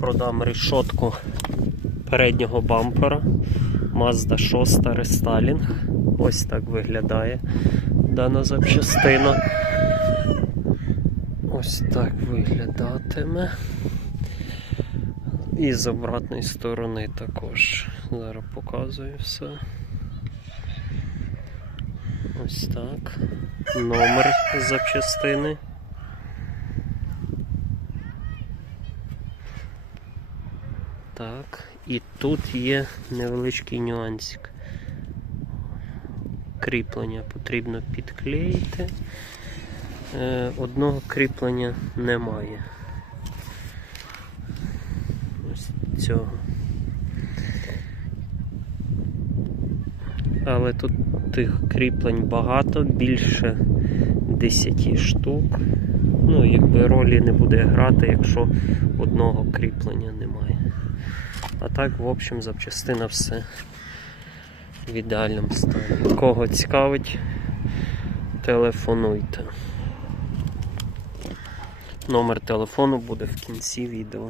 продам решотку переднього бампера. Mazda 6 Restyling. Ось так виглядає дана запчастина. Ось так виглядатиме. І з обратної сторони також. Зараз показую все. Ось так. Номер запчастини. Так, і тут є невеличкий нюансик. Кріплення потрібно підклеїти. Е, Одного кріплення немає. Ось цього. Але тут тих кріплень багато, більше 10 штук. Ну, якби ролі не буде грати, якщо одного кріплення немає. А так, в общем, запчастина все в ідеальному стані. Кого цікавить, телефонуйте. Номер телефону буде в кінці відео.